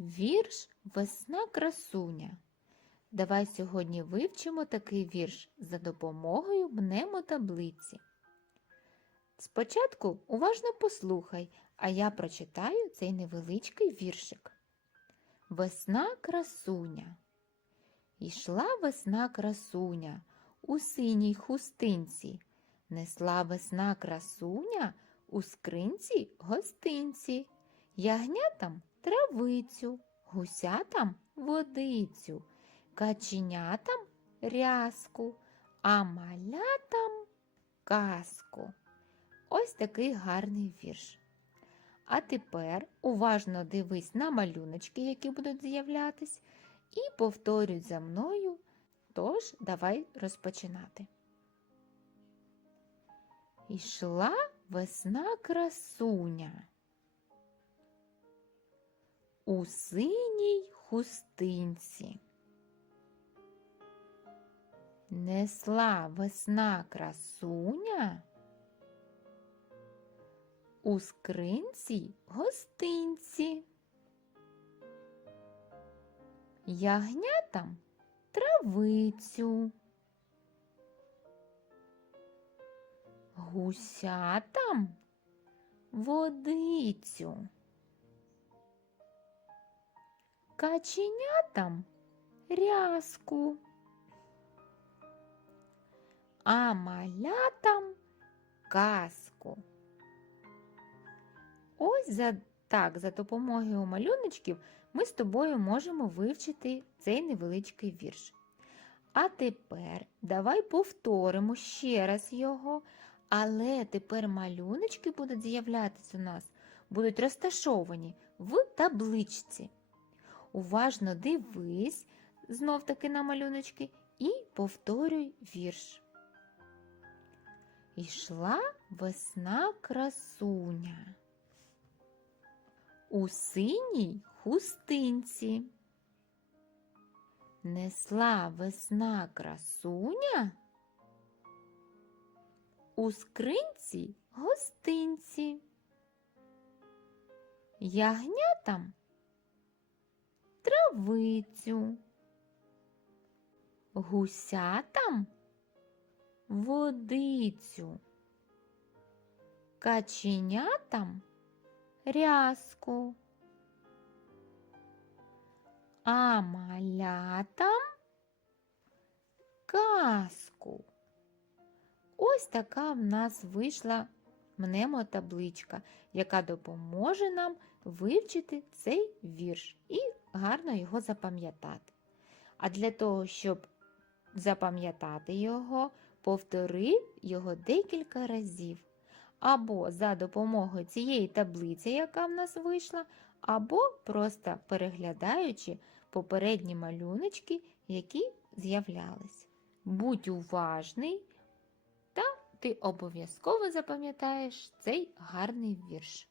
Вірш Весна красуня. Давай сьогодні вивчимо такий вірш за допомогою мнемотаблиці. Спочатку уважно послухай, а я прочитаю цей невеличкий віршик. Весна красуня. Ішла весна красуня у синій хустинці. Несла весна красуня у скринці гостинці. Ягнятам травицю, гусятам водицю, каченятам рязку, а малятам казку. Ось такий гарний вірш. А тепер уважно дивись на малюночки, які будуть з'являтись, і повторюй за мною. Тож, давай розпочинати. Ішла весна красуня. У синій хустинці. Несла весна красуня. У скринці гостинці. Ягнятам травицю. Гусятам водицю. Каченятам рязку. А малятам казку. Ось за так, за допомогою малюночків ми з тобою можемо вивчити цей невеличкий вірш. А тепер давай повторимо ще раз його, але тепер малюночки будуть з'являтися у нас, будуть розташовані в табличці. Уважно дивись знов таки на малюночки і повторюй вірш. Ішла весна красуня у синій хустинці. Несла весна красуня у скринці гостинці. Ягнятам травицю, гусятам водицю, каченятам рязку, а малятам казку. Ось така в нас вийшла мнемотабличка, яка допоможе нам вивчити цей вірш і гарно його запам'ятати. А для того, щоб запам'ятати його, повтори його декілька разів. Або за допомогою цієї таблиці, яка в нас вийшла, або просто переглядаючи попередні малюночки, які з'являлись. Будь уважний, ти обов'язково запам'ятаєш цей гарний вірш.